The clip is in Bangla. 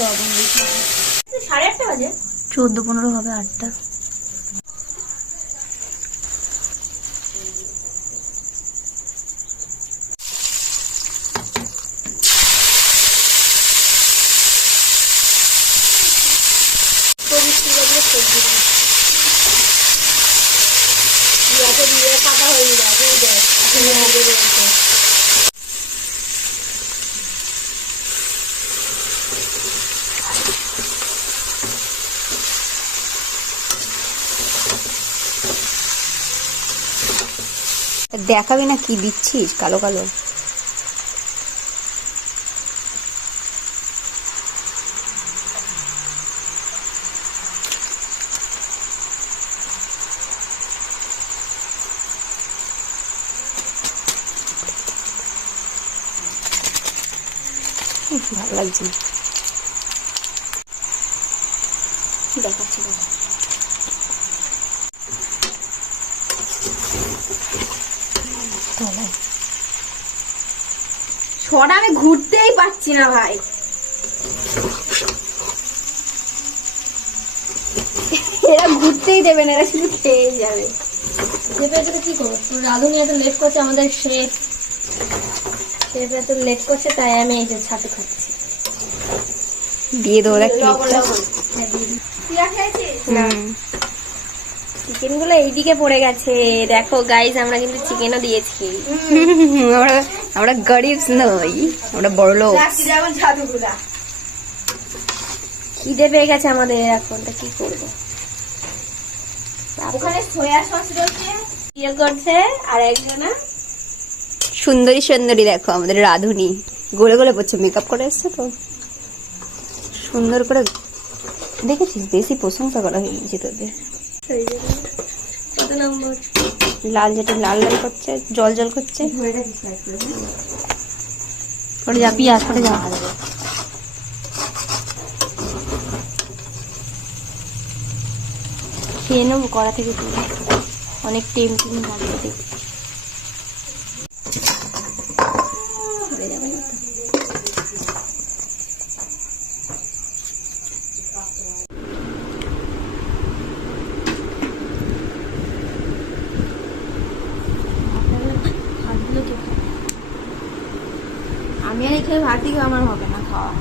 লবণ দিয়েছি। 8:30 বাজে, 14:15 হবে, 8টা। কাটা হয়ে যাবে। দেখাবি না কি দিচ্ছিস? কালো কালো ভালো লাগছে না। দেখাচ্ছি ছড়া আমি ঘুরতেই পারছি না ভাই। এরা ঘুরতেই দেবে না, এরা শুধু খেয়েই যাবে। কি করবো, রাধুনি এত লেট করছে, আমাদের শেফ এত লেট করছে, তাই আমি এই যে ছাতু খাচ্ছি। দিয়ে দেবো চিকেন গুলো এইদিকে পড়ে গেছে। দেখো গাইজ, আমরা কিন্তু চিকেনও দিয়েছি। আমরা গরিব নই, আমরা বড় লোক। খিদে পেয়ে গেছে আমাদের, এখন তা কি করবো। ওখানে সোয়া সস রয়েছে, ইয়ে করছে, আর একজনা সুন্দরী সুন্দরী দেখো আমাদের রাধুনি গলে গলে পড়ছে, মেকআপ করে এসছে তো সুন্দর করে। দেখেছিস, বেশি প্রশংসা করা হয়ে গেছে তোদের। কত নম্বর? লাল, যেটা লাল লাল করছে, জল জল করছে। করে যা, পিঁয়াজ করে যা। খেয়ে নেবো কড়া থেকে তুলে, অনেক টেম্পটিং লাগবে দেখতে। আমি আর এখানে ভাত দিকে আমার হবে না খাওয়া।